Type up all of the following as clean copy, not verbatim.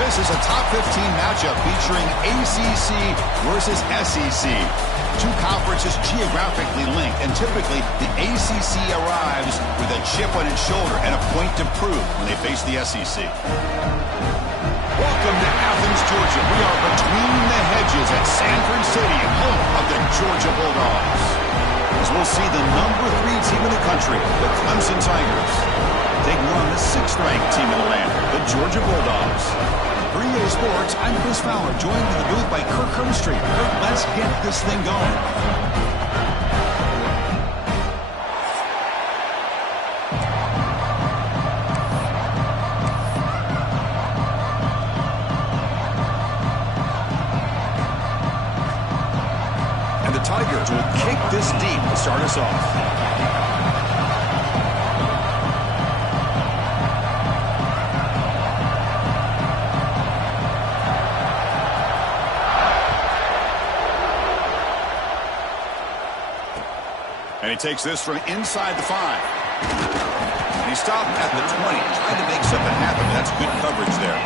This is a top 15 matchup featuring ACC versus SEC. Two conferences geographically linked, and typically the ACC arrives with a chip on its shoulder and a point to prove when they face the SEC. Welcome to Athens, Georgia. We are between the hedges at Sanford Stadium, home of the Georgia Bulldogs. As we'll see the number 3 team in the country, the Clemson Tigers, taking on the 6th-ranked team in the land, the Georgia Bulldogs. For EA Sports, I'm Chris Fowler, joined in the booth by Kirk Hermstreet. Kirk, let's get this thing going. And the Tigers will kick this deep to start us off. And he takes this from inside the 5. And he stopped at the 20, trying to make something happen. That's good coverage there.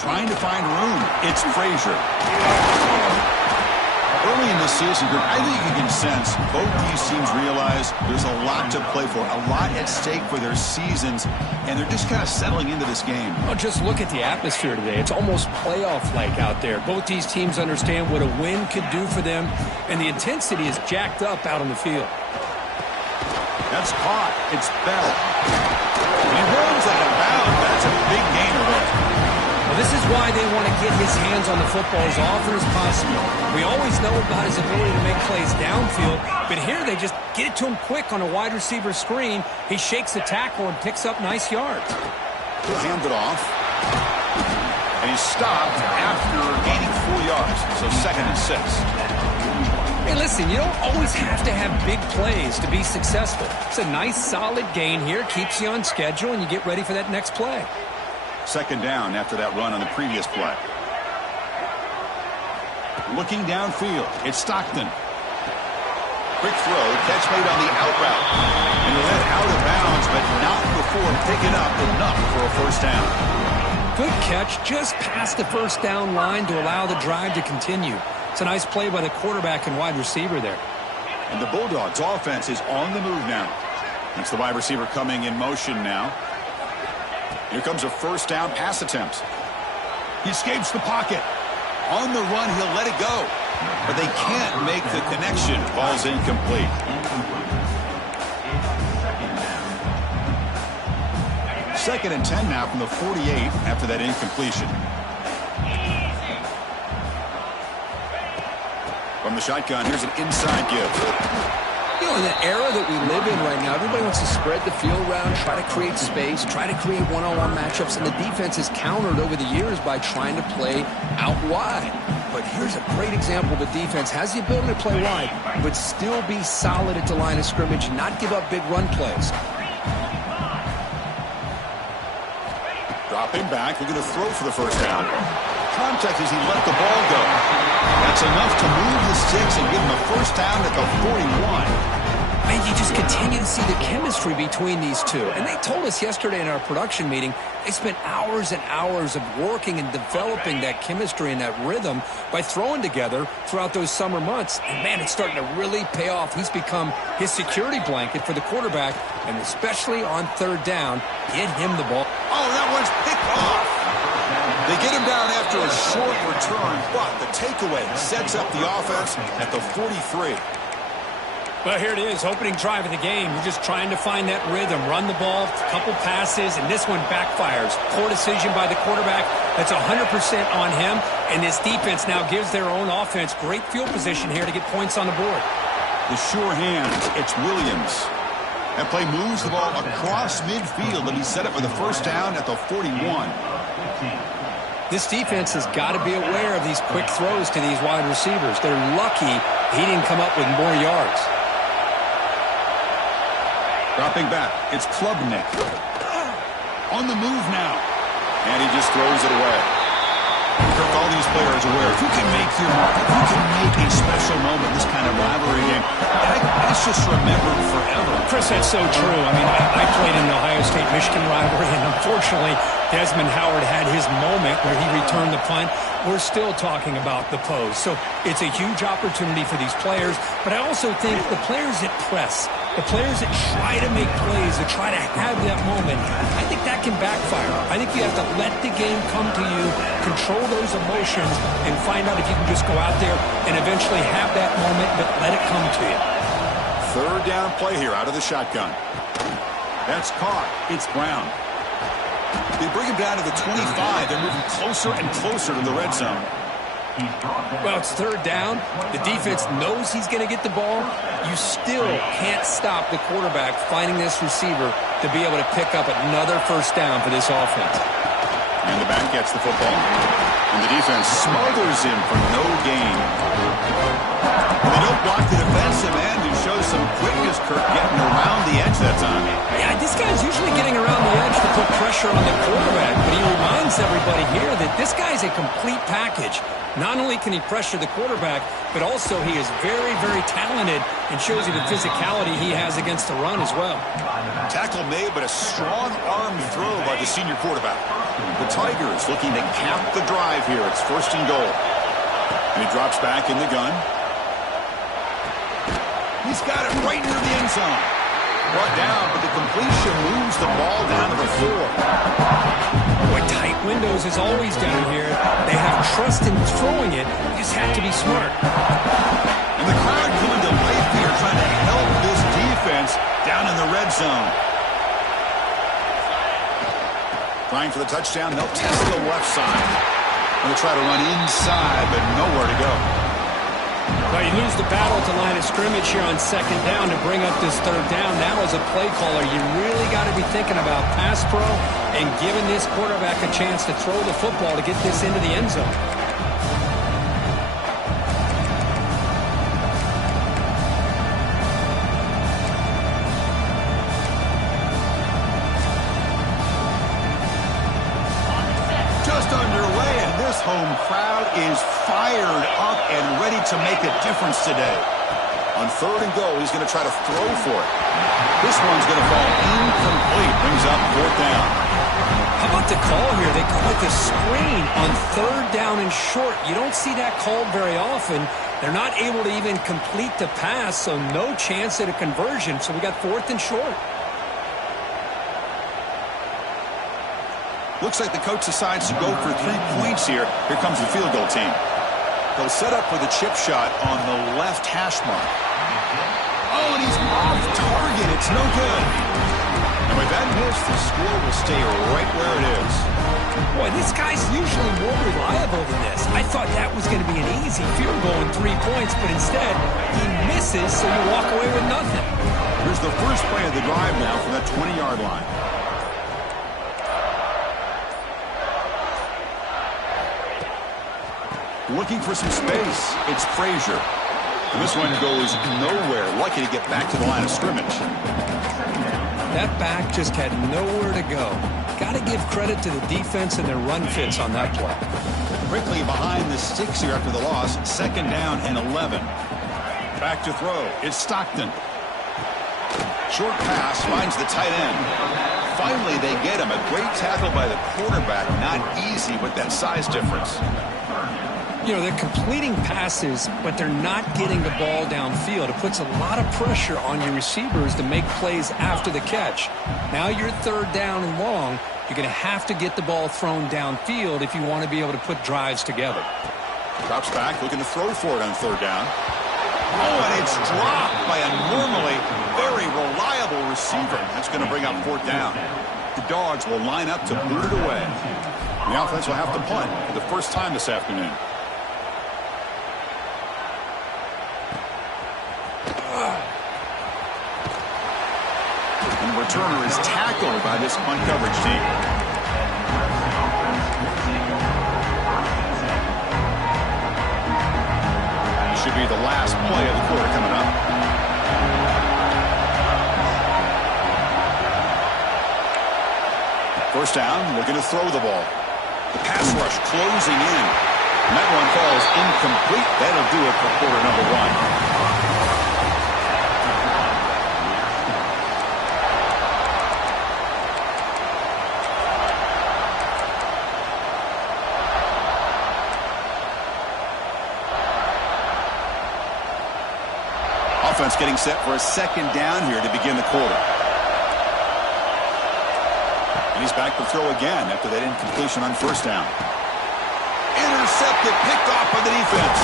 Trying to find room. It's Frazier. Early in the season, I think you can sense both these teams realize there's a lot to play for, a lot at stake for their seasons, and they're just kind of settling into this game. Well, just look at the atmosphere today. It's almost playoff-like out there. Both these teams understand what a win could do for them, and the intensity is jacked up out on the field. That's caught. It's Bell. And he runs out of bounds. That's a big gainer there. Well, this is why they want to get his hands on the football as often as possible. We always know about his ability to make plays downfield, but here they just get it to him quick on a wide receiver screen. He shakes the tackle and picks up nice yards. He'll hand it off. And he's stopped after gaining 4 yards, so 2nd and 6. Hey, listen, you don't always have to have big plays to be successful. It's a nice, solid gain here, keeps you on schedule, and you get ready for that next play. 2nd down after that run on the previous play. Looking downfield, it's Stockton. Quick throw, catch made on the out route. And he led out of bounds, but not before picking up enough for a 1st down. Good catch, just past the 1st down line to allow the drive to continue. It's a nice play by the quarterback and wide receiver there. And the Bulldogs' offense is on the move now. It's the wide receiver coming in motion now. Here comes a 1st down pass attempt. He escapes the pocket. On the run, he'll let it go. But they can't make the connection. Ball's incomplete. 2nd and 10 now from the 48 after that incompletion. From the shotgun, here's an inside give. You know, in the era that we live in right now, everybody wants to spread the field around, try to create space, try to create one-on-one matchups, and the defense has countered over the years by trying to play out wide. But here's a great example of a defense has the ability to play wide, but still be solid at the line of scrimmage, not give up big run plays. Dropping back, looking to throw for the 1st down. Contact as he let the ball go. That's enough to move the sticks and give him a 1st down at the 41. Man, you just continue to see the chemistry between these two. And they told us yesterday in our production meeting, they spent hours and hours of working and developing that chemistry and that rhythm by throwing together throughout those summer months. And, man, it's starting to really pay off. He's become his security blanket for the quarterback, and especially on 3rd down, get him the ball. Oh, that one's picked off. They get him down after a short return, but the takeaway sets up the offense at the 43. Well, here it is, opening drive of the game. You're just trying to find that rhythm, run the ball, a couple passes, and this one backfires. Poor decision by the quarterback. That's 100% on him, and this defense now gives their own offense great field position here to get points on the board. The sure hands, it's Williams. That play moves the ball across midfield, and he's set up for the 1st down at the 41. This defense has got to be aware of these quick throws to these wide receivers. They're lucky he didn't come up with more yards. Dropping back, it's Klubnik. On the move now. And he just throws it away. Kirk, all these players are aware, if you can make your mark, if you can make a special moment, this kind of rivalry game, that's just remembered forever. Chris, that's so true. I mean, I played in the Ohio State-Michigan rivalry, and unfortunately, Desmond Howard had his moment where he returned the punt. We're still talking about the pose. So it's a huge opportunity for these players, but I also think the players that press, the players that try to make plays, that try to have that moment, I think that can backfire. I think you have to let the game come to you, control those emotions, and find out if you can just go out there and eventually have that moment, but let it come to you. Third down play here out of the shotgun. That's caught. It's Brown. They bring him down to the 25. They're moving closer and closer to the red zone. Well, it's third down. The defense knows he's going to get the ball. You still can't stop the quarterback finding this receiver to be able to pick up another first down for this offense. And the back gets the football. And the defense smothers him for no gain. And they don't block the defensive end and show some quickness, Kirk, getting around the edge that time. Yeah, this guy's usually getting around the edge to put pressure on the quarterback, but he reminds everybody here that this guy's a complete package. Not only can he pressure the quarterback, but also he is very, very talented and shows you the physicality he has against the run as well. Tackle made, but a strong arm throw by the senior quarterback. The Tigers looking to cap the drive here. It's first and goal. And he drops back in the gun. He's got it right near the end zone. Brought down, but the completion moves the ball down to the 4. Boy, tight windows is always down here. They have trust in throwing it. You just have to be smart. And the crowd coming to life here, trying to help this defense down in the red zone. Trying for the touchdown. They'll test the left side. They'll try to run inside, but nowhere to go. Well, you lose the battle at the line of scrimmage here on second down to bring up this third down. Now, as a play caller, you really got to be thinking about pass pro and giving this quarterback a chance to throw the football to get this into the end zone. Just underway, and this home crowd is fired up and ready to make a difference today. On third and goal, he's going to try to throw for it. This one's going to fall incomplete. Brings up fourth down. How about the call here? They call it the screen on third down and short. You don't see that called very often. They're not able to even complete the pass, so no chance at a conversion. So we got fourth and short. Looks like the coach decides to go for 3 points here. Here comes the field goal team. They'll set up with a chip shot on the left hash mark. Oh, and he's off target. It's no good. And with that miss, the score will stay right where it is. Boy, this guy's usually more reliable than this. I thought that was going to be an easy field goal in 3 points, but instead, he misses, so you walk away with nothing. Here's the first play of the drive now from that 20-yard line. Looking for some space. It's Frazier. And this one goes nowhere. Lucky to get back to the line of scrimmage. That back just had nowhere to go. Got to give credit to the defense and their run fits on that play. Quickly behind the sticks here after the loss. Second down and 11. Back to throw. It's Stockton. Short pass finds the tight end. Finally, they get him. A great tackle by the quarterback. Not easy with that size difference. You know, they're completing passes, but they're not getting the ball downfield. It puts a lot of pressure on your receivers to make plays after the catch. Now you're third down and long. You're going to have to get the ball thrown downfield if you want to be able to put drives together. Drops back, looking to throw for it on third down. Oh, and it's dropped by a normally very reliable receiver. That's going to bring up fourth down. The Dogs will line up to boot it away. The offense will have to punt for the first time this afternoon. And the returner is tackled by this punt coverage team. This should be the last play of the quarter coming up. First down, looking to throw the ball. The pass rush closing in. And that one falls incomplete. That'll do it for quarter number one. Offense getting set for a second down here to begin the quarter. And he's back to throw again after that incompletion on first down. Intercepted, picked off by the defense.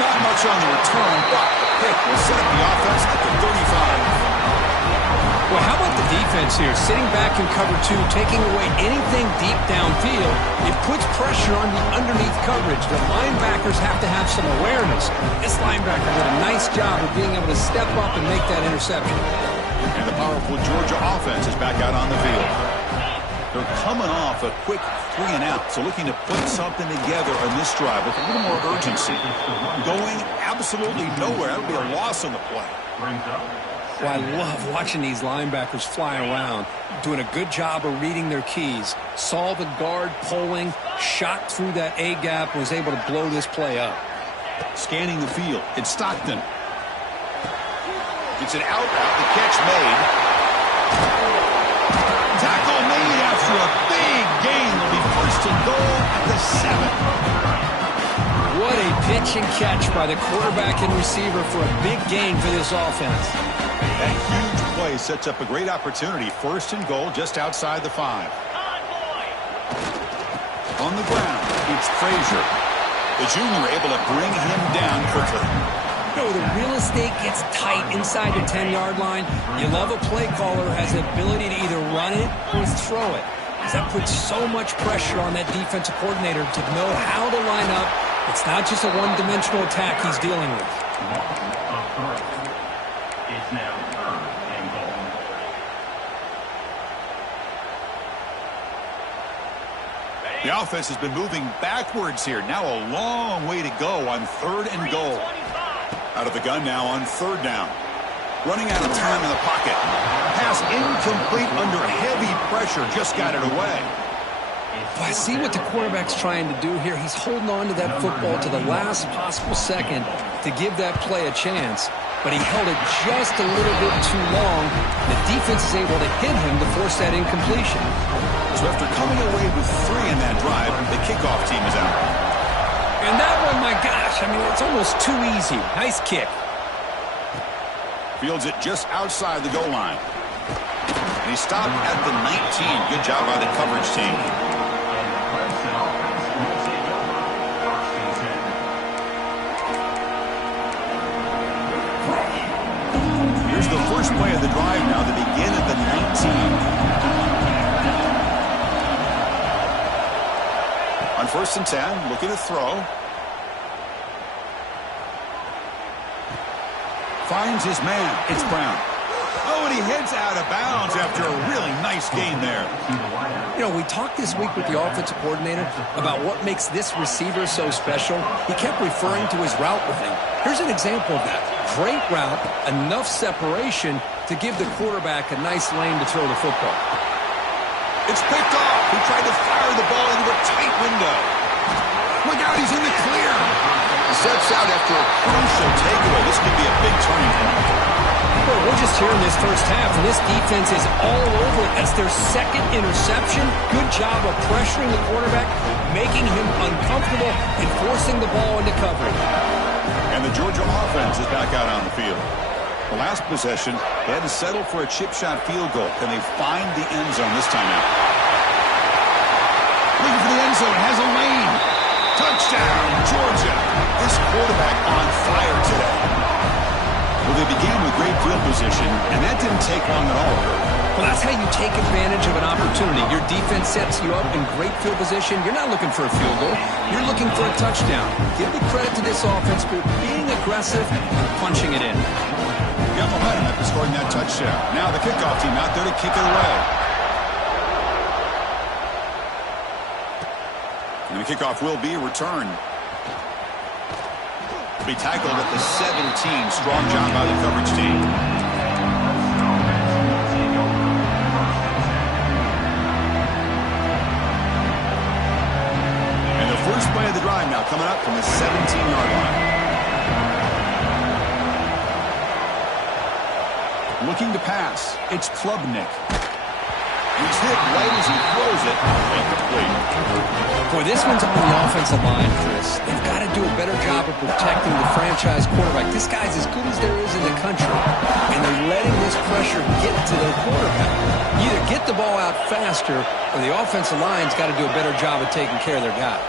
Not much on the return, but the pick will set up the offense at the 35. Well, how about the defense here? Sitting back in cover two, taking away anything deep downfield. It puts pressure on the underneath coverage. The linebackers have to have some awareness. This linebacker did a nice job of being able to step up and make that interception. And the powerful Georgia offense is back out on the field. They're coming off a quick 3 and out, so looking to put something together on this drive with a little more urgency. Going absolutely nowhere. That would be a loss on the play. Well, I love watching these linebackers fly around, doing a good job of reading their keys. Saw the guard pulling, shot through that A-gap, was able to blow this play up. Scanning the field, it's Stockton. It's an out route, the catch made. Tackle made after a big gain. Will be first and goal at the 7. What a pitch and catch by the quarterback and receiver for a big gain for this offense. That huge play sets up a great opportunity. First and goal just outside the 5. On the ground, it's Frazier. The junior able to bring him down quickly. You know, the real estate gets tight inside the 10-yard line. You love a play caller who has the ability to either run it or throw it. Because that puts so much pressure on that defensive coordinator to know how to line up. It's not just a one-dimensional attack he's dealing with. It's now third and goal. The offense has been moving backwards here. Now a long way to go on third and goal. Out of the gun now on third down. Running out of time in the pocket. Pass incomplete under heavy pressure. Just got it away. Well, I see what the quarterback's trying to do here. He's holding on to that football to the last possible second to give that play a chance. But he held it just a little bit too long. The defense is able to hit him to force that incompletion. So after coming away with 3 in that drive, the kickoff team is out. And that one, my gosh, I mean, it's almost too easy. Nice kick. Fields it just outside the goal line. And he stopped at the 19. Good job by the coverage team. Here's the first play of the drive now to begin at the 19. On first and 10, looking to throw. Finds his man. It's Brown. Oh, and he heads out of bounds after a really nice gain there. You know, we talked this week with the offensive coordinator about what makes this receiver so special. He kept referring to his route running. Here's an example of that. Great route, enough separation to give the quarterback a nice lane to throw the football. It's picked off. He tried to fire the ball into a tight window. Look out, he's in the clear. He steps out after a crucial takeaway. This could be a big turning point. Well, we're just here in this first half, and this defense is all over it. That's their second interception. Good job of pressuring the quarterback, making him uncomfortable, and forcing the ball into coverage. And the Georgia offense is back out on the field. The last possession, they had to settle for a chip shot field goal. Can they find the end zone this time out? Looking for the end zone, has a lane. Touchdown, Georgia. This quarterback on fire today. Well, they began with great field position, and that didn't take long at all. Well, that's how you take advantage of an opportunity. Your defense sets you up in great field position. You're not looking for a field goal. You're looking for a touchdown. Give the credit to this offense for being aggressive and punching it in. Got momentum after scoring that touchdown. Now the kickoff team out there to kick it away. And the kickoff will be returned. Be tackled at the 17. Strong job by the coverage team. the drive now, coming up from the 17-yard line. Looking to pass. It's Klubnik. He's hit right as he throws it. Incomplete. Boy, this one's on the offensive line, Chris. They've got to do a better job of protecting the franchise quarterback. This guy's as good as there is in the country, and they're letting this pressure get to their quarterback. You either get the ball out faster, or the offensive line's got to do a better job of taking care of their guy.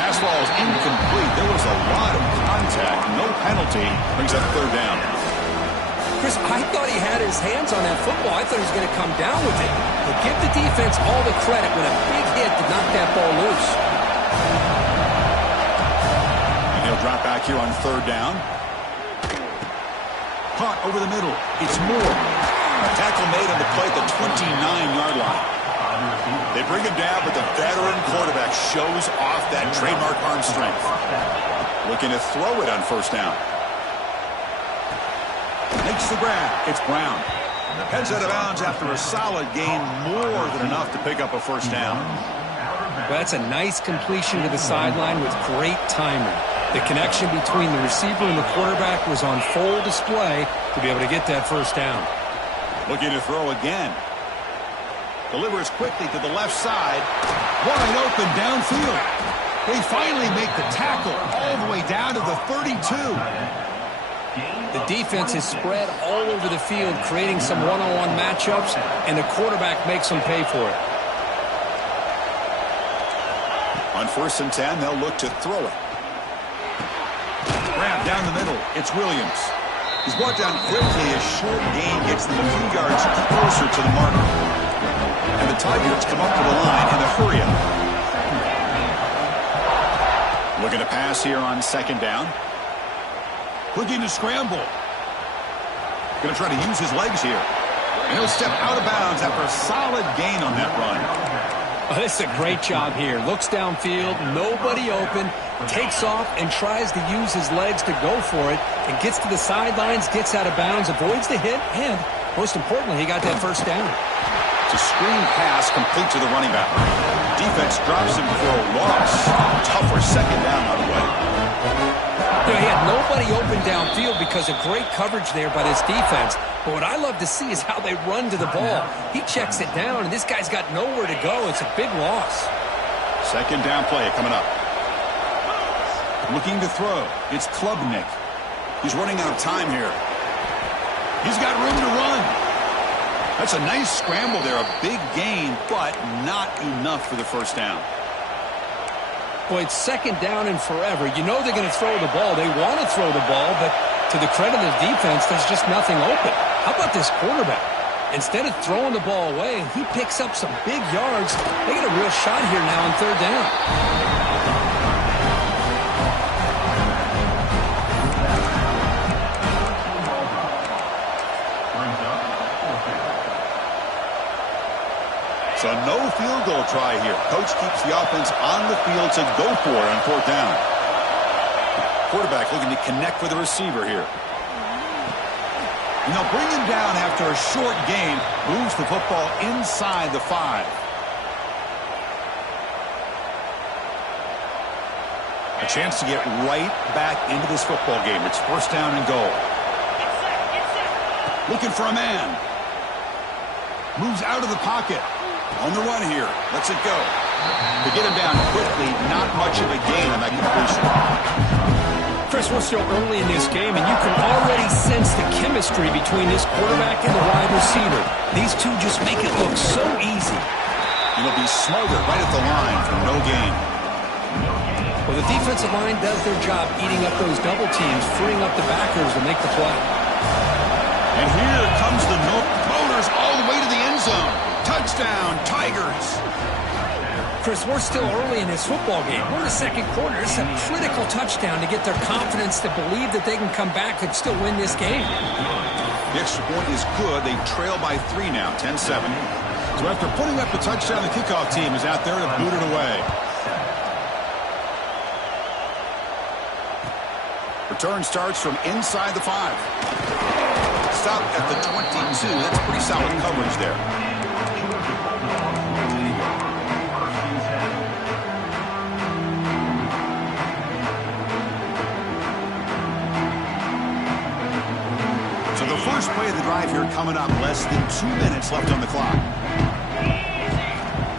Pass ball is incomplete. There was a lot of contact. No penalty. Brings up third down. Chris, I thought he had his hands on that football. I thought he was going to come down with it. But give the defense all the credit when a big hit to knock that ball loose. And he'll drop back here on third down. Caught over the middle. It's Moore. Tackle made on the play at the 29-yard line. They bring him down, but the veteran quarterback shows off that trademark arm strength. Looking to throw it on first down. Makes the grab. It's Brown. Heads out of bounds after a solid gain, more than enough to pick up a first down. Well, that's a nice completion to the sideline with great timing. The connection between the receiver and the quarterback was on full display to be able to get that first down. Looking to throw again. Delivers quickly to the left side. Wide open downfield. They finally make the tackle all the way down to the 32. The defense is spread all over the field, creating some one-on-one matchups, and the quarterback makes them pay for it. On 1st and 10, they'll look to throw it. Grab down the middle. It's Williams. He's brought down quickly. A short gain gets them a few yards closer to the marker. And the Tigers come up to the line in a hurry-up. Looking to pass here on second down. Looking to scramble. Going to try to use his legs here. And he'll step out of bounds after a solid gain on that run. Oh, this is a great job here. Looks downfield, nobody open, takes off and tries to use his legs to go for it, and gets to the sidelines, gets out of bounds, avoids the hit, and most importantly, he got that first down. It's a screen pass complete to the running back. Defense drops him for a loss. Tougher second down on the way. You know, he had nobody open downfield because of great coverage there by this defense. But what I love to see is how they run to the ball. He checks it down, and this guy's got nowhere to go. It's a big loss. Second down play coming up. Looking to throw. It's Klubnik. He's running out of time here. He's got room to run. That's a nice scramble there. A big gain, but not enough for the first down. Boy, it's second down and forever. You know they're going to throw the ball. They want to throw the ball, but to the credit of the defense, there's just nothing open. How about this quarterback? Instead of throwing the ball away, he picks up some big yards. They get a real shot here now on third down. So no field goal try here. Coach keeps the offense on the field to go for it on fourth down. Quarterback looking to connect with the receiver here. And they'll bring him down after a short gain. Moves the football inside the 5. A chance to get right back into this football game. It's first down and goal. Looking for a man. Moves out of the pocket. On the run here. Lets it go. To get him down quickly, not much of a gain on that completion. Chris, we're still early in this game, and you can already sense the chemistry between this quarterback and the wide receiver. These two just make it look so easy. It'll be smothered right at the line for no gain. Well, the defensive line does their job eating up those double teams, freeing up the backers to make the play. And here comes the Motors all the way to the end zone. Touchdown, Tigers. Chris, we're still early in this football game. We're in the second quarter. It's a critical touchdown to get their confidence to believe that they can come back and still win this game. The extra point is good. They trail by 3 now, 10-7. So after putting up the touchdown, the kickoff team is out there to boot it away. Return starts from inside the 5. Stop at the 22. That's pretty solid coverage there. First play of the drive here coming up. Less than 2 minutes left on the clock.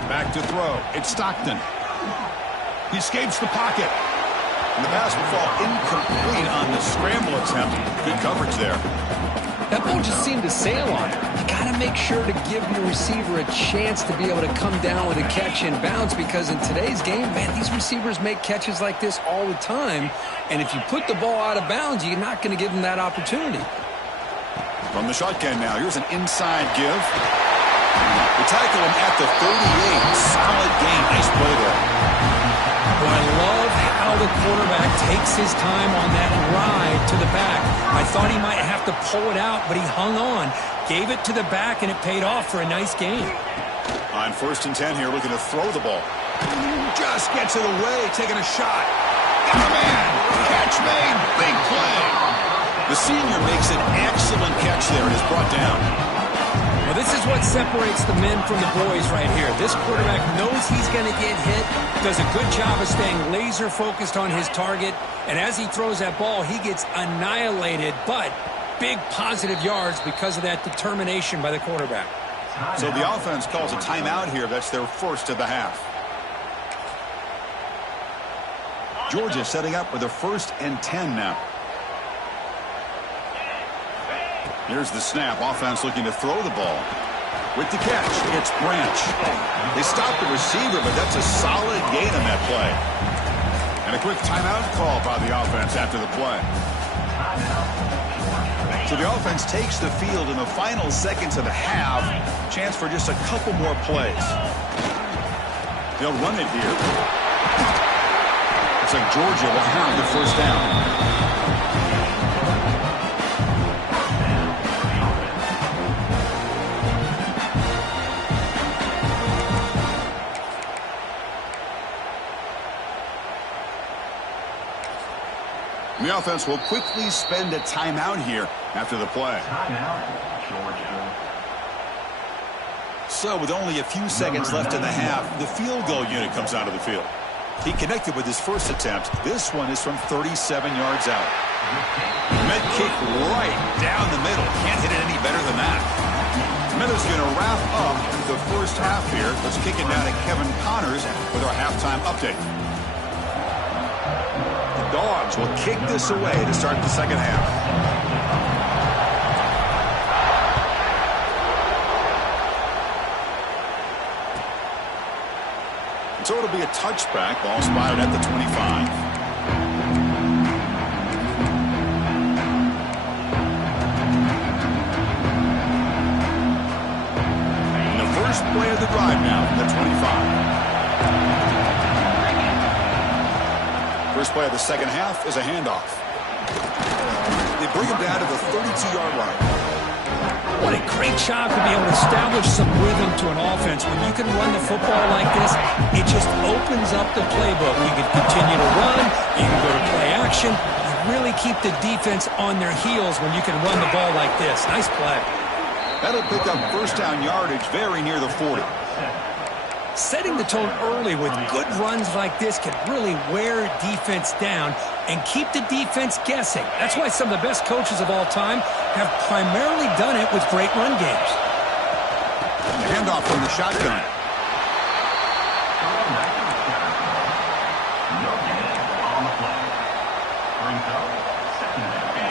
Back to throw. It's Stockton. He escapes the pocket. And the pass will fall incomplete on the scramble attempt. Good coverage there. That ball just seemed to sail on it. You got to make sure to give your receiver a chance to be able to come down with a catch in bounds, because in today's game, man, these receivers make catches like this all the time. And if you put the ball out of bounds, you're not going to give them that opportunity. From the shotgun now, here's an inside give. We tackle him at the 38. Solid gain. Nice play there. Well, I love how the quarterback takes his time on that ride to the back. I thought he might have to pull it out, but he hung on, gave it to the back, and it paid off for a nice gain. On 1st and 10 here, looking to throw the ball. Just gets it away, taking a shot. And the man, catch made, big play. The senior makes an excellent catch there and is brought down. Well, this is what separates the men from the boys right here. This quarterback knows he's going to get hit, does a good job of staying laser focused on his target, and as he throws that ball, he gets annihilated, but big positive yards because of that determination by the quarterback. So the offense calls a timeout here. That's their first of the half. Georgia setting up with a 1st and 10 now. Here's the snap. Offense looking to throw the ball. With the catch, it's Branch. They stopped the receiver, but that's a solid gain on that play. And a quick timeout call by the offense after the play. So the offense takes the field in the final seconds of the half. Chance for just a couple more plays. They'll run it here. Looks like Georgia will have the 1st down. The offense will quickly spend a timeout here after the play. So with only a few seconds left in the half, the field goal unit comes out of the field. He connected with his first attempt. This one is from 37 yards out. Med kick right down the middle. Can't hit it any better than that. Meadows going to wrap up the first half here. Let's kick it down to Kevin Connors with our halftime update. Dogs will kick this away to start the second half. So it'll be a touchback. Ball spotted at the 25. And the first play of the drive now, the 25. First play of the second half is a handoff. They bring him down to the 32-yard line. What a great job to be able to establish some rhythm to an offense. When you can run the football like this, it just opens up the playbook. You can continue to run. You can go to play action. You really keep the defense on their heels when you can run the ball like this. Nice play. That'll pick up 1st down yardage very near the 40. Setting the tone early with good runs like this can really wear defense down and keep the defense guessing. That's why some of the best coaches of all time have primarily done it with great run games. The handoff from the shotgun.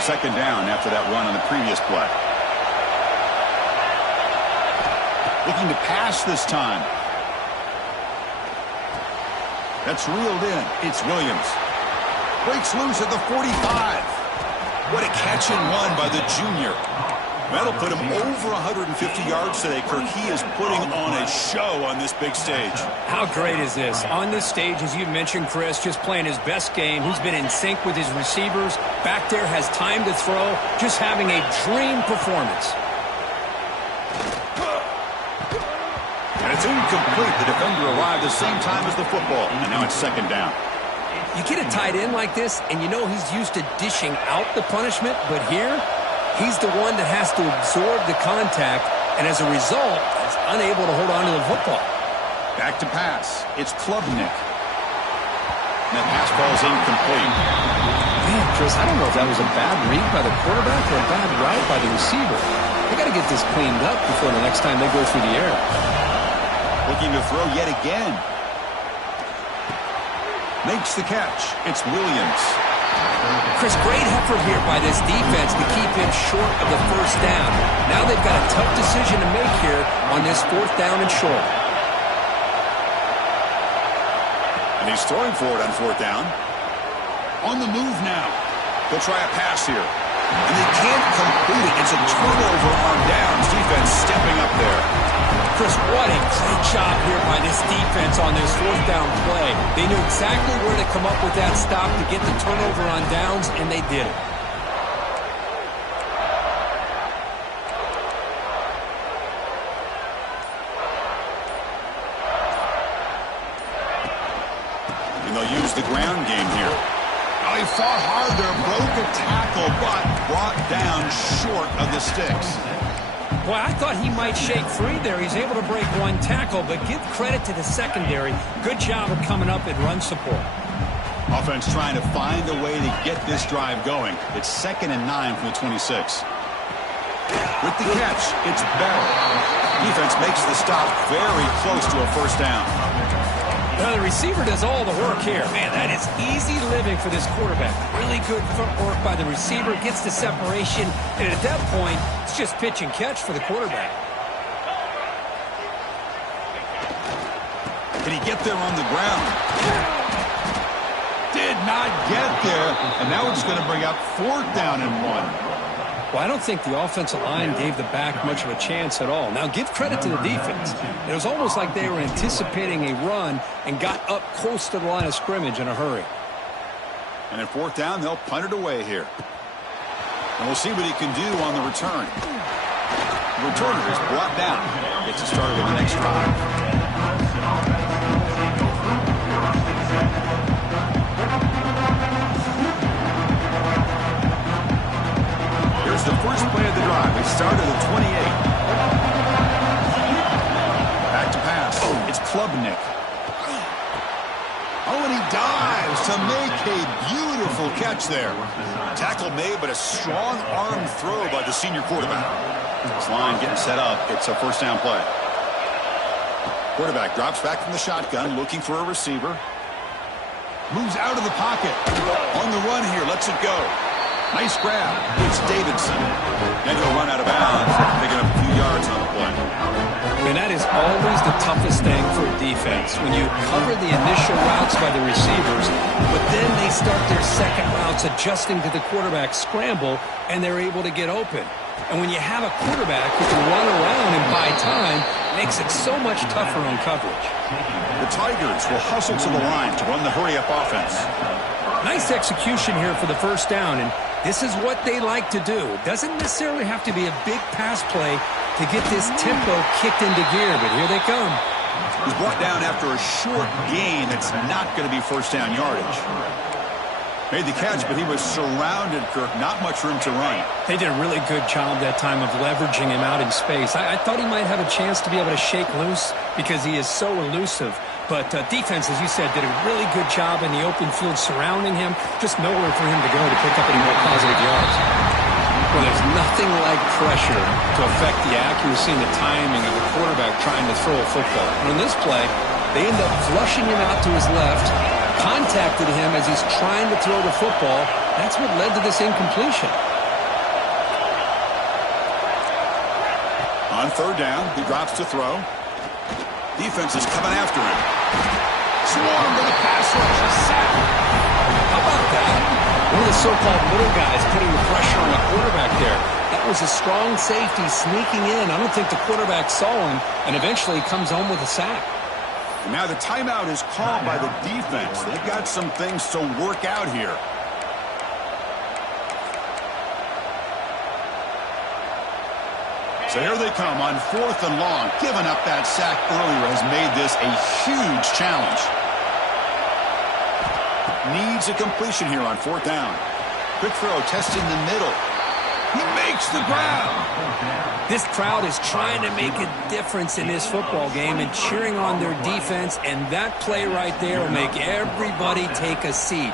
Second down after that run on the previous play. Looking to pass this time. That's reeled in. It's Williams. Breaks loose at the 45. What a catch and run by the junior. That'll put him over 150 yards today, Kirk. He is putting on a show on this big stage. How great is this? On this stage, as you mentioned, Chris, just playing his best game. He's been in sync with his receivers. Back there, has time to throw. Just having a dream performance. And it's incomplete. The defender arrived the same time as the football. And now it's second down. You get a tight end like this, and you know he's used to dishing out the punishment. But here, he's the one that has to absorb the contact. And as a result, is unable to hold on to the football. Back to pass. It's Klubnik. And that pass falls incomplete. Man, Chris, I don't know if that was a bad read by the quarterback or a bad route by the receiver. They got to get this cleaned up before the next time they go through the air. Looking to throw yet again. Makes the catch. It's Williams. Chris, great effort here by this defense to keep him short of the first down. Now they've got a tough decision to make here on this 4th down and short. And he's throwing for it on 4th down. On the move now. They'll try a pass here. And they can't complete it. It's a turnover on downs. Defense stepping up there. Chris, what a great job here by this defense on this 4th down play. They knew exactly where to come up with that stop to get the turnover on downs, and they did it. And they'll use the ground game here. Oh, he fought hard there, broke a tackle, but brought down short of the sticks. Boy, I thought he might shake free there. He's able to break one tackle, but give credit to the secondary. Good job of coming up in run support. Offense trying to find a way to get this drive going. It's 2nd and 9 from the 26. With the catch, it's Bell. Defense makes the stop very close to a 1st down. Now the receiver does all the work here. Man, that is easy living for this quarterback. Really good footwork by the receiver, gets the separation, and at that point, it's just pitch and catch for the quarterback. Did he get there on the ground? Did not get there, and now it's going to bring up 4th down and 1. Well, I don't think the offensive line gave the back much of a chance at all. Now, give credit to the defense. It was almost like they were anticipating a run and got up close to the line of scrimmage in a hurry. And at 4th down, they'll punt it away here. And we'll see what he can do on the return. The returner is brought down. Gets it started with the next drive. Here's the first play of the drive. They start at the 28. Back to pass. It's Klubnik. Oh, and he dives to make a beautiful catch there. Tackle made, but a strong arm throw by the senior quarterback. This line getting set up. It's a 1st down play. Quarterback drops back from the shotgun, looking for a receiver. Moves out of the pocket. On the run here, lets it go. Nice grab. It's Davidson. And he'll run out of bounds, picking up a few yards on the play. And that is always the toughest thing for a defense. When you cover the initial routes by the receivers, but then they start their second routes adjusting to the quarterback scramble, and they're able to get open. And when you have a quarterback who can run around and buy time, it makes it so much tougher on coverage. The Tigers will hustle to the line to run the hurry-up offense. Nice execution here for the 1st down, and this is what they like to do. It doesn't necessarily have to be a big pass play to get this tempo kicked into gear, but here they come. He's brought down after a short gain that's not going to be 1st down yardage. Made the catch, but he was surrounded, Kirk. Not much room to run. They did a really good job that time of leveraging him out in space. I thought he might have a chance to be able to shake loose because he is so elusive. But defense, as you said, did a really good job in the open field surrounding him. Just nowhere for him to go to pick up any more positive yards. Well, there's nothing like pressure to affect the accuracy and the timing of the quarterback trying to throw a football. And on this play, they end up flushing him out to his left, contacted him as he's trying to throw the football. That's what led to this incompletion. On 3rd down, he drops to throw. Defense is coming after him. Swarm to the pass rush. A sack. How about that? One of the so-called little guys putting the pressure on the quarterback there. That was a strong safety sneaking in. I don't think the quarterback saw him, and eventually comes home with a sack. And now the timeout is called by the defense. They've got some things to work out here. So here they come on 4th and long. Giving up that sack earlier has made this a huge challenge. Needs a completion here on 4th down. Quick throw, testing the middle. He makes the grab. This crowd is trying to make a difference in this football game and cheering on their defense, and that play right there will make everybody take a seat.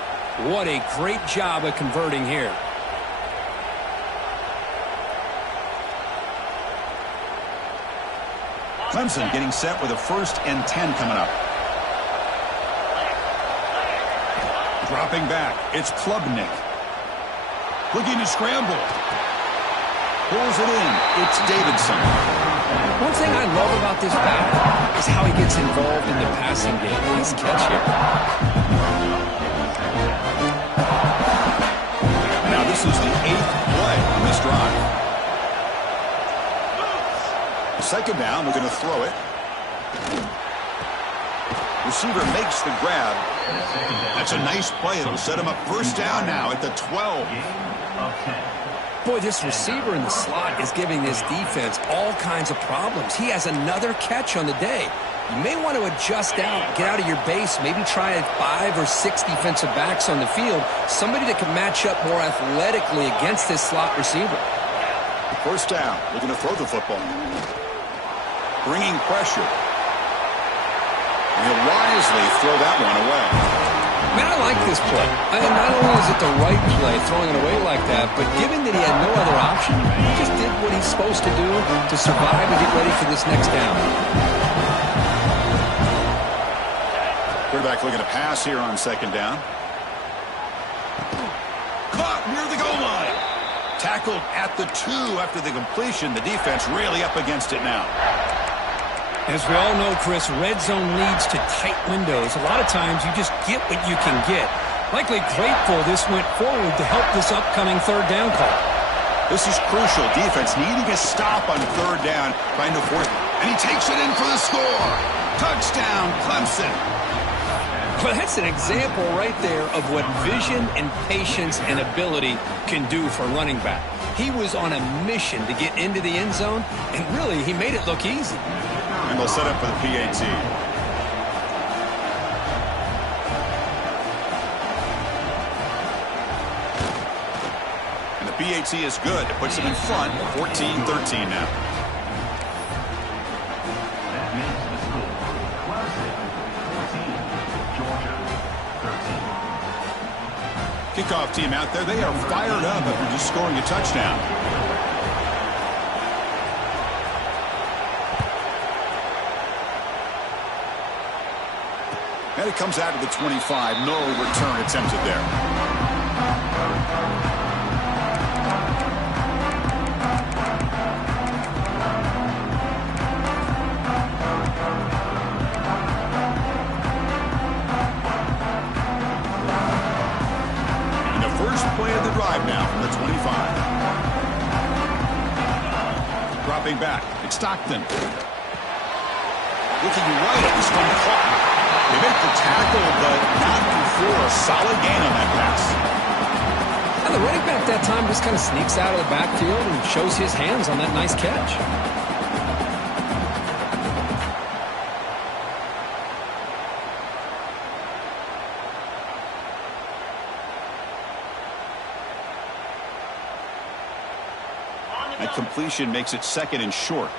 What a great job of converting here. Clemson getting set with a 1st and 10 coming up. Dropping back, it's Klubnik. Looking to scramble. Pulls it in, it's Davidson. One thing I love about this back is how he gets involved in the passing game. Nice catch here. Now this is the 8th play on this drive. 2nd down, we're going to throw it. Receiver makes the grab. That's a nice play. It'll set him up 1st down now at the 12. Boy, this receiver in the slot is giving this defense all kinds of problems. He has another catch on the day. You may want to adjust out, get out of your base, maybe try 5 or 6 defensive backs on the field, somebody that can match up more athletically against this slot receiver. 1st down, we're going to throw the football. Bringing pressure. And he'll wisely throw that one away. Man, I like this play. Not only is it the right play, throwing it away like that, but given that he had no other option, he just did what he's supposed to do to survive and get ready for this next down. Quarterback looking to pass here on 2nd down. Caught near the goal line. Tackled at the 2 after the completion. The defense really up against it now. As we all know, Chris, red zone leads to tight windows. A lot of times you just get what you can get. Likely grateful this went forward to help this upcoming 3rd down call. This is crucial. Defense needing a stop on 3rd down, trying to force, and he takes it in for the score. Touchdown, Clemson. Well, that's an example right there of what vision and patience and ability can do for a running back. He was on a mission to get into the end zone, and really, he made it look easy. And they'll set up for the PAT. And the PAT is good. It puts them in front, 14-13 now. That makes the score. Clemson 14, Georgia 13. Kickoff team out there. They are fired up after just scoring a touchdown. And it comes out to the 25. No return attempted there. And the first play of the drive now from the 25. Dropping back. It's Stockton. Looking right. This one caught. They make the tackle, but not before a solid gain on that pass. And the running back that time just kind of sneaks out of the backfield and shows his hands on that nice catch. That completion makes it 2nd and short.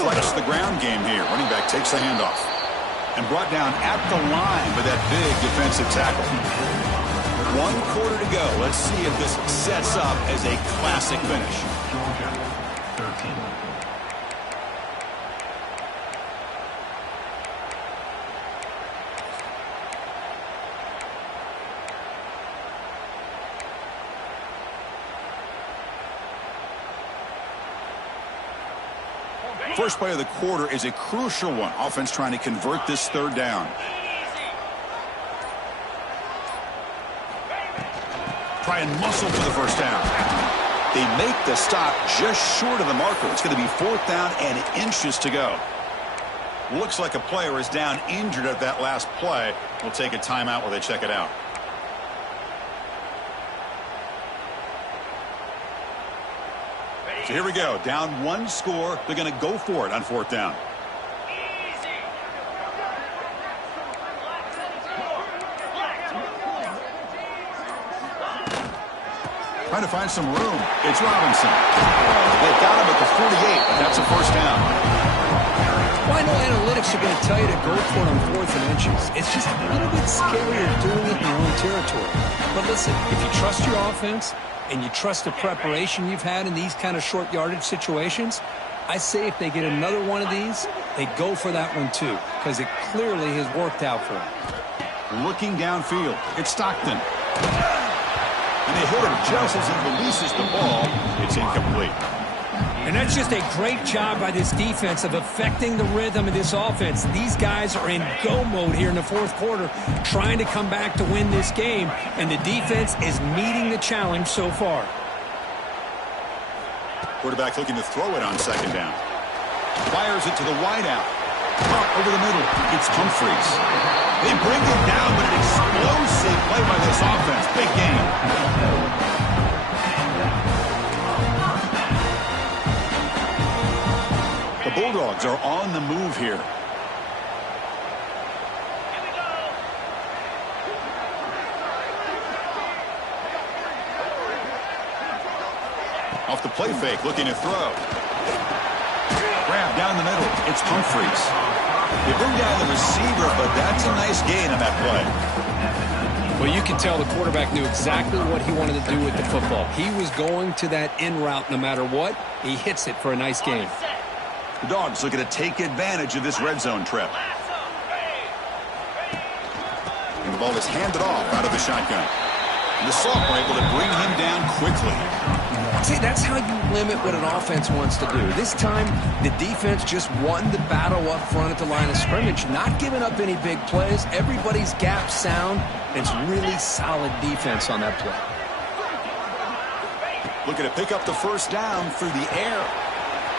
Flex the ground game here. Running back takes the handoff. And brought down at the line with that big defensive tackle. 1 quarter to go. Let's see if this sets up as a classic finish. Georgia 13. First play of the quarter is a crucial one. Offense trying to convert this 3rd down. Try and muscle for the 1st down. They make the stop just short of the marker. It's going to be 4th down and inches to go. Looks like a player is down injured at that last play. We'll take a timeout while they check it out. So here we go. Down 1 score. They're going to go for it on 4th down. Trying to find some room. It's Robinson. They've got him at the 48, but that's a 1st down. Well, I know analytics are going to tell you to go for it on 4th and inches. It's just a little bit scarier doing it in your own territory. But listen, if you trust your offense and you trust the preparation you've had in these kind of short yardage situations, I say if they get another one of these, they go for that one too, because it clearly has worked out for them. Looking downfield, it's Stockton. And they hit him just as he releases the ball. It's incomplete. And that's just a great job by this defense of affecting the rhythm of this offense. These guys are in go mode here in the 4th quarter, trying to come back to win this game, and the defense is meeting the challenge so far. Quarterback looking to throw it on 2nd down. Fires it to the wideout. Up over the middle. It's Humphreys. They bring it down, but an explosive play by this offense. Big game. The Bulldogs are on the move here. Off the play fake, looking to throw. Grab down the middle. It's Humphreys. They bring down the receiver, but that's a nice gain on that play. Well, you can tell the quarterback knew exactly what he wanted to do with the football. He was going to that in route no matter what. He hits it for a nice gain. The Dogs looking to take advantage of this red zone trip. And the ball is handed off out of the shotgun. And the Salt were able to bring him down quickly. See, that's how you limit what an offense wants to do. This time, the defense just won the battle up front at the line of scrimmage, not giving up any big plays. Everybody's gap sound. It's really solid defense on that play. Looking to pick up the 1st down through the air.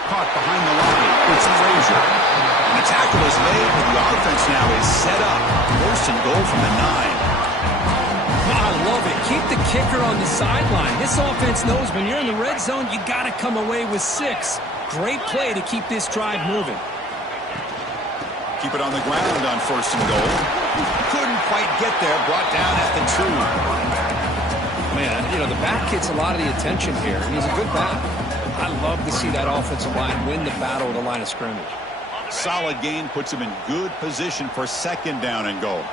Caught behind the line. It's Frazier. And the tackle is made, but the offense now is set up. 1st and goal from the 9. I love it. Keep the kicker on the sideline. This offense knows when you're in the red zone, you got to come away with 6. Great play to keep this drive moving. Keep it on the ground on 1st and goal. Couldn't quite get there. Brought down at the 2. Man, you know, the back gets a lot of the attention here, and he's a good back. I love to see that offensive line win the battle at the line of scrimmage. Solid gain puts him in good position for 2nd down and goal.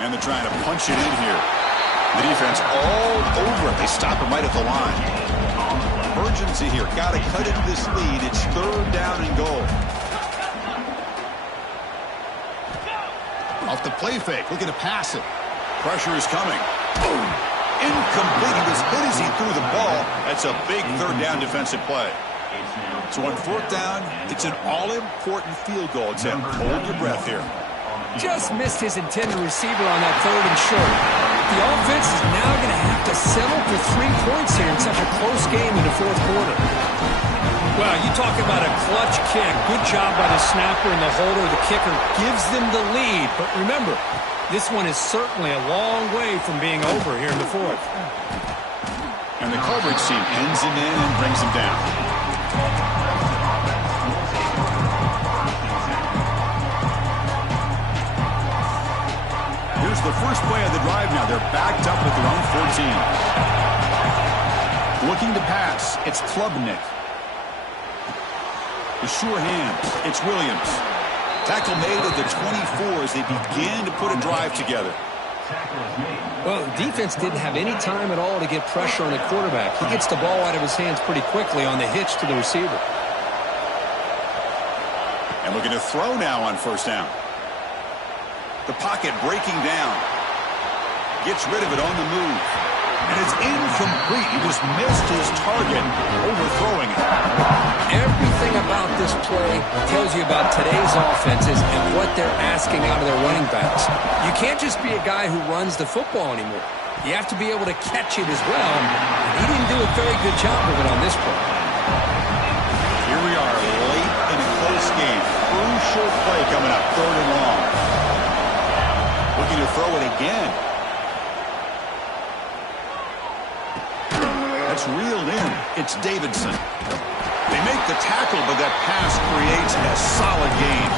And they're trying to punch it in here. The defense all over it. They stop him right at the line. Urgency here. Got to cut into this lead. It's 3rd down and goal. Off the play fake. Looking to pass it. Pressure is coming. Boom. Incomplete. He was hit as he threw the ball. That's a big 3rd down defensive play. So on 4th down, it's an all-important field goal attempt. Hold your breath here. Just missed his intended receiver on that 3rd and short. The offense is now going to have to settle for 3 points here in such a close game in the 4th quarter. Well, you talk about a clutch kick. Good job by the snapper and the holder. The kicker gives them the lead. But remember, this one is certainly a long way from being over here in the 4th. And the coverage team pins him in and brings him down. Here's the first play of the drive now. They're backed up at their own 14. Looking to pass. It's Klubnik. The sure hands. It's Williams. Tackle made at the 24 as they begin to put a drive together. Well, the defense didn't have any time at all to get pressure on the quarterback. He gets the ball out of his hands pretty quickly on the hitch to the receiver. And looking to throw now on 1st down. The pocket breaking down. Gets rid of it on the move. And it's incomplete. He just missed his target, overthrowing it. Everything about this play tells you about today's offenses and what they're asking out of their running backs. You can't just be a guy who runs the football anymore. You have to be able to catch it as well. And he didn't do a very good job of it on this play. Here we are late in a close game. Crucial play coming up, 3rd and long. Looking to throw it again. That's reeled in. It's Davidson. They make the tackle, but that pass creates a solid gain.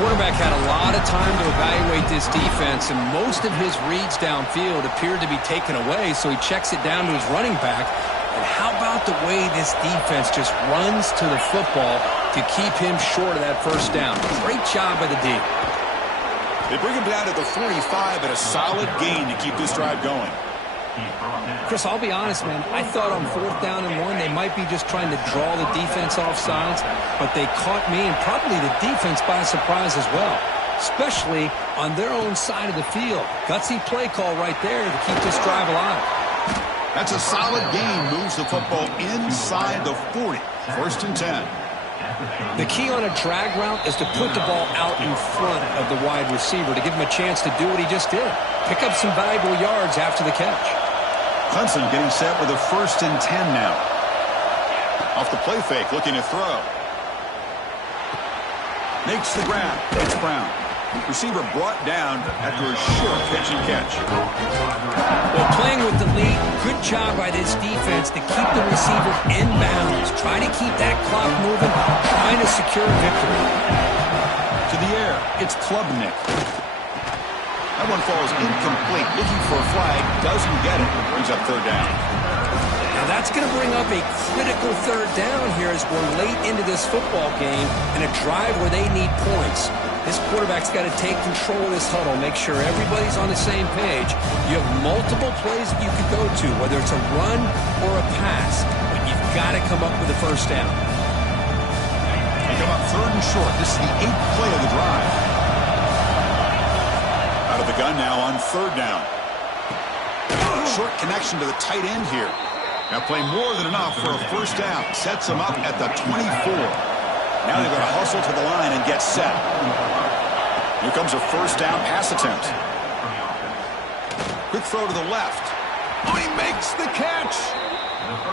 quarterback had a lot of time to evaluate this defense, and most of his reads downfield appeared to be taken away, so he checks it down to his running back. And how about the way this defense just runs to the football to keep him short of that first down? Great job by the D. They bring him down to the 45 at a solid gain to keep this drive going. Chris, I'll be honest, man. I thought on 4th down and 1, they might be just trying to draw the defense off sides, but they caught me and probably the defense by surprise as well, especially on their own side of the field. Gutsy play call right there to keep this drive alive. That's a solid gain. Moves the football inside the 40. 1st and 10. The key on a drag route is to put the ball out in front of the wide receiver to give him a chance to do what he just did. Pick up some valuable yards after the catch. Clemson getting set with a 1st and 10 now. Off the play fake, looking to throw. Makes the grab. It's Brown. Receiver brought down after a short pitch and catch. Well, playing with the lead, good job by this defense to keep the receiver in bounds. Try to keep that clock moving, trying to secure a victory. To the air, it's Klubnik. That one falls incomplete. Looking for a flag, doesn't get it. Brings up 3rd down. Now that's going to bring up a critical 3rd down here as we're late into this football game and a drive where they need points. This quarterback's got to take control of this huddle, make sure everybody's on the same page. You have multiple plays that you could go to, whether it's a run or a pass, but you've got to come up with a 1st down. They come up 3rd and short. This is the 8th play of the drive. Out of the gun now on 3rd down. Short connection to the tight end here. Now play more than enough for a 1st down. Sets them up at the 24. Now they've got to hustle to the line and get set. Here comes a 1st down pass attempt. Quick throw to the left. Oh, he makes the catch.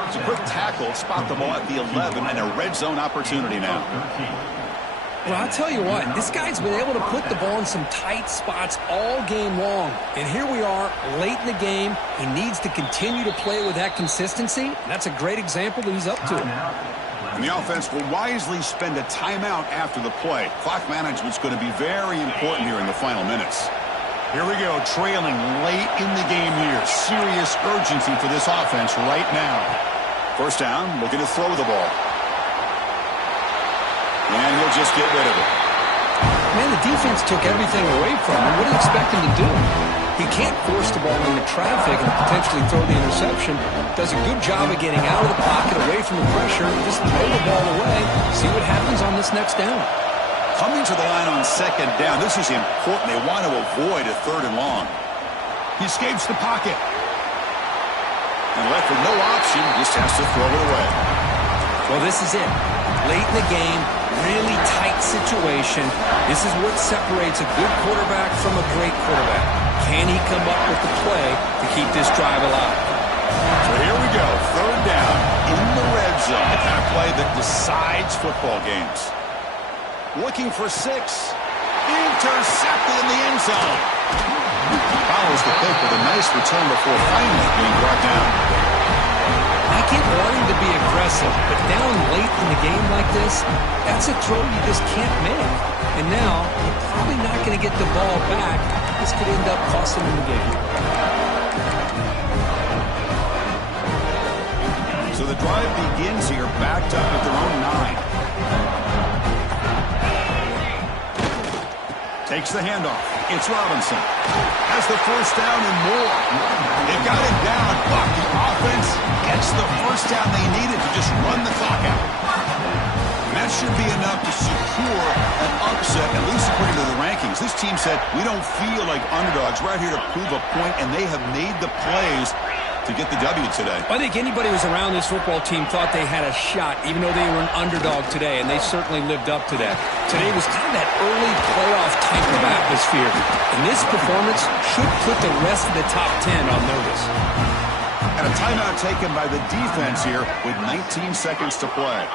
It's a quick tackle. Spot the ball at the 11 and a red zone opportunity now. Well, I'll tell you what, this guy's been able to put the ball in some tight spots all game long. And here we are, late in the game. He needs to continue to play with that consistency. And that's a great example that he's up to. And the offense will wisely spend a timeout after the play. Clock management's going to be very important here in the final minutes. Here we go, trailing late in the game here. Serious urgency for this offense right now. 1st down, looking to throw the ball. And he'll just get rid of it. Man, the defense took everything away from him. What do you expect him to do? He can't force the ball into traffic and potentially throw the interception. Does a good job of getting out of the pocket, away from the pressure, just throw the ball away. See what happens on this next down. Coming to the line on 2nd down, this is important. They want to avoid a 3rd and long. He escapes the pocket. And left with no option, just has to throw it away. Well, this is it. Late in the game, really tight situation. This is what separates a good quarterback from a great quarterback. Can he come up with the play to keep this drive alive? So here we go, 3rd down in the red zone. The kind of play that decides football games. Looking for 6. Intercepted in the end zone. Follows the pick with a nice return before finally being brought down. I keep wanting to be aggressive, but down late in the game like this, that's a throw you just can't make. And now, you're probably not going to get the ball back. This could end up costing them the game. So the drive begins here, backed up at their own 9. Takes the handoff. It's Robinson. Has the 1st down and more. They've got it down, but the offense gets the 1st down they needed to just run the clock out. And that should be enough to secure an upset, at least according to the rankings. This team said, we don't feel like underdogs. We're out here to prove a point, and they have made the plays to get the W today. I think anybody who was around this football team thought they had a shot, even though they were an underdog today, and they certainly lived up to that. Today was kind of that early playoff type of atmosphere, and this performance should put the rest of the top 10 on notice. And a timeout taken by the defense here with 19 seconds to play.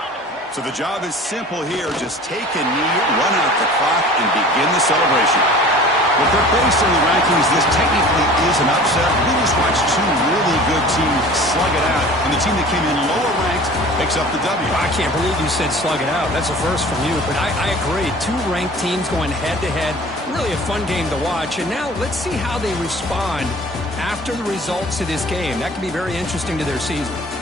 So the job is simple here. Just take a knee, run out the clock, and begin the celebration. With their base in the rankings, this technically is an upset. We just watched two really good teams slug it out, and the team that came in lower ranked picks up the W. I can't believe you said slug it out. That's a first from you, but I agree. Two ranked teams going head-to-head. Really a fun game to watch. And now let's see how they respond after the results of this game. That could be very interesting to their season.